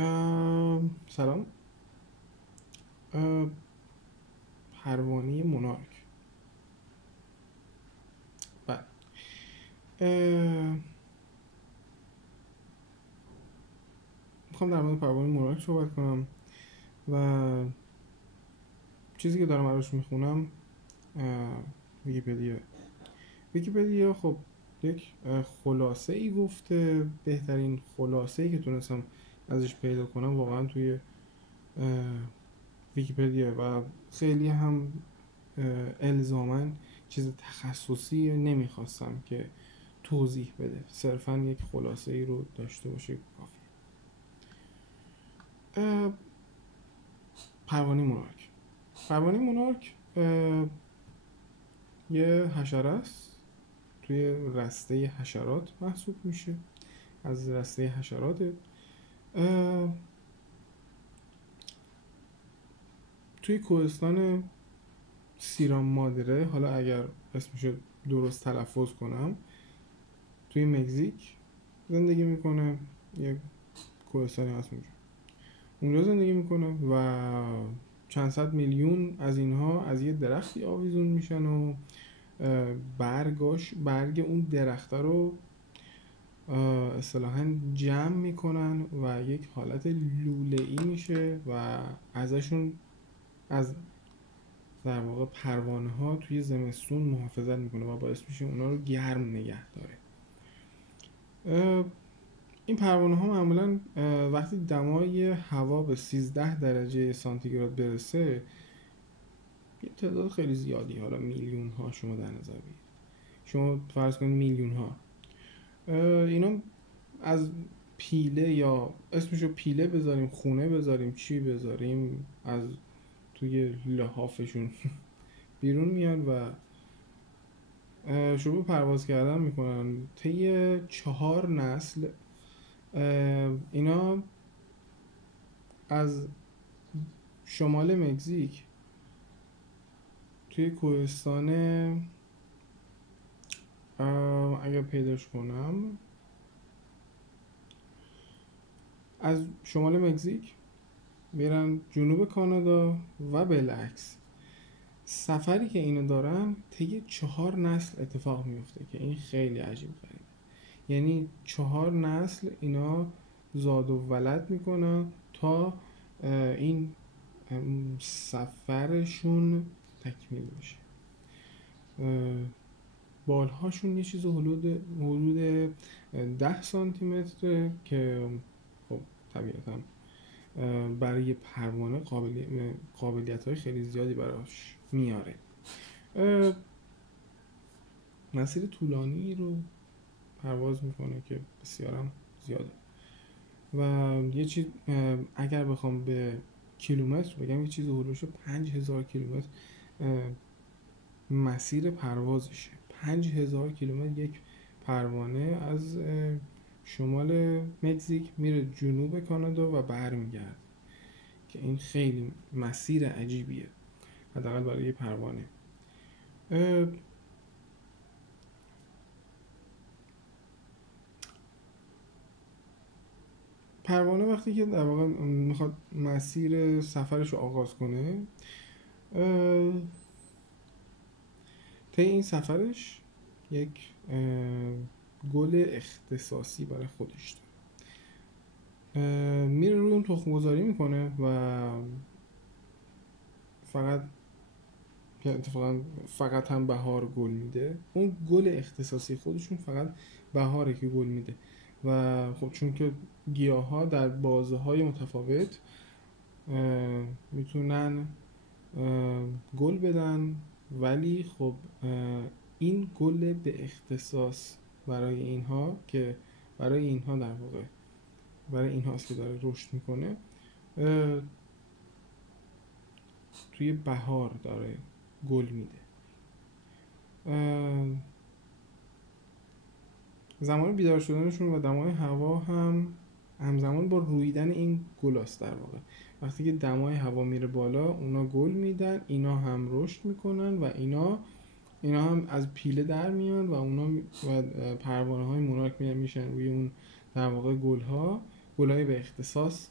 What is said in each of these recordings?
سلام. اه، پروانه مونارک. بعد میخوام در مورد پروانه مونارک صحبت کنم و چیزی که دارم ازش میخونم ویکی‌پدیا. ویکی‌پدیا خب یک خلاصه ای گفته، بهترین خلاصه ای که تونستم ازش پیدا کنم واقعا توی ویکی‌پدیا و خیلی هم الزاماً چیز تخصصی نمیخواستم که توضیح بده، صرفا یک خلاصه ای رو داشته باشه کافی. پروانه مونارک. پروانه مونارک یه حشره است، توی رسته حشرات محسوب میشه، از رسته حشرات. توی کوهستان سیرام مادره، حالا اگر اسمشو درست تلفظ کنم، توی مکزیک زندگی میکنه. یه کوهستانی هست اونجا زندگی میکنه و چند صد میلیون از اینها از یه درختی آویزون میشن و برگ اون درخته رو اصطلاحاً جمع میکنن و یک حالت لوله‌ای میشه و ازشون، از در واقع پروانه ها توی زمستون محافظت میکنه و باعث میشه اونا رو گرم نگه داره. این پروانه ها معمولا وقتی دمای هوا به 13 درجه سانتیگراد برسه، یه تعداد خیلی زیادی، حالا میلیون ها شما در نظر بگیرید، شما فرض کنید میلیون ها، اینا از پیله، یا اسمشو پیله بذاریم، خونه بذاریم، چی بذاریم، از توی لحافشون بیرون میان و شروع پرواز کردن میکنن. طی 4 نسل اینا از شمال مکزیک توی کوهستان، اگر پیداش کنم، از شمال مکزیک میرن جنوب کانادا و بالعکس. سفری که اینو دارن طی 4 نسل اتفاق میفته که این خیلی عجیب غریبه. یعنی 4 نسل اینا زاد و ولد میکنن تا این سفرشون تکمیل بشه. بالهاشون یه چیز حدود 10 سانتی متره که خب طبیعتا برای پروانه قابلیت های خیلی زیادی براش میاره. مسیر طولانی رو پرواز میکنه که بسیارم زیاده و یه چیز، اگر بخوام به کیلومتر بگم، یه چیز حدودش 5000 کیلومتر مسیر پروازشه. 5000 کیلومتر یک پروانه از شمال مکزیک میره جنوب کانادا و برمیگرده، که این خیلی مسیر عجیبیه، حداقل برای یه پروانه. پروانه وقتی که در واقع میخواد مسیر سفرش رو آغاز کنه، طی این سفرش یک گل اختصاصی برای خودش داره. میره روی اون تخم گذاری میکنه و فقط هم بهار گل میده. اون گل اختصاصی خودشون فقط بهاره که گل میده و خب چون که گیاه ها در بازه های متفاوت میتونن گل بدن، ولی خب این گل به اختصاص برای اینها، که برای اینها در واقع برای اینهاست که داره رشد میکنه، توی بهار داره گل میده. زمان بیدار شدنشون و دمای هوا هم همزمان با رویدن این گلاست. در واقع وقتی که دمای هوا میره بالا، اونا گل میدن، اینا هم رشد میکنن و اینا هم از پیله در میان و اونا و پروانه های مونارک میشن روی اون در واقع گل‌های به اختصاص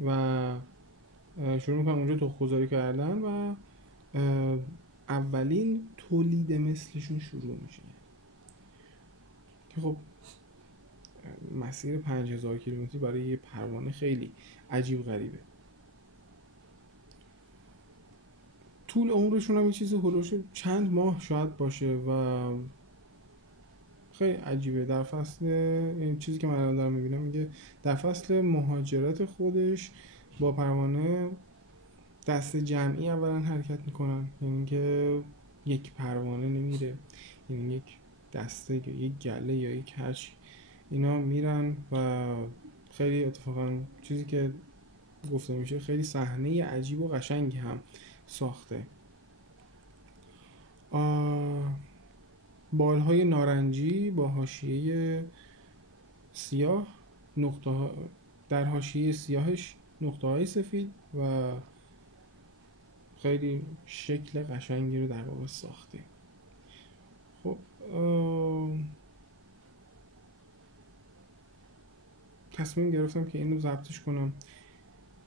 و شروع میکنن اونجا تخم‌گذاری کردن و اولین تولید مثلشون شروع میشه که خب مسیر 5000 کیلومتری برای یه پروانه خیلی عجیب غریبه. طول عمرشون هم یه چیزی هلوش چند ماه شاید باشه و خیلی عجیبه. در فصل این چیزی که من الان دارم میبینم میگه در فصل مهاجرت خودش با پروانه دست جمعی اولا حرکت میکنن، یعنی که یک پروانه نمیره، یعنی یک دسته یا یک گله یا یک هرچی اینا میرن و خیلی اتفاقا چیزی که گفته میشه خیلی صحنه عجیب و قشنگی هم ساخته. بالهای نارنجی با حاشیه سیاه، نقطه ها در حاشیه سیاهش نقطه های سفید و خیلی شکل قشنگی رو در واقع ساخته. خب تصمیم گرفتم که اینو ضبطش کنم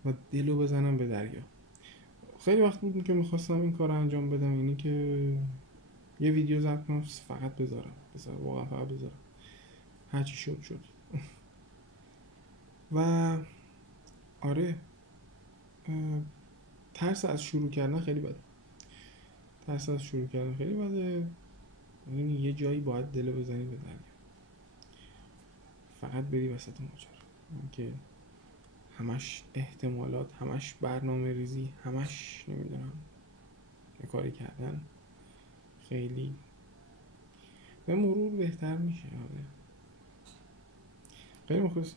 و دلو بزنم به دریا. خیلی وقت بود که میخواستم این کار رو انجام بدم، اینی که یه ویدیو ضبط کنم فقط بذارم واقعا فقط بذارم، هرچی شد و آره ترس از شروع کردن خیلی بده، یعنی یه جایی باید دلو بزنی به دریا، فقط بری وسط ماجرا که همش احتمالات، همش برنامه ریزی، همش نمیدونم یه کاری کردن خیلی به مرور بهتر میشه. خیلی مخلص.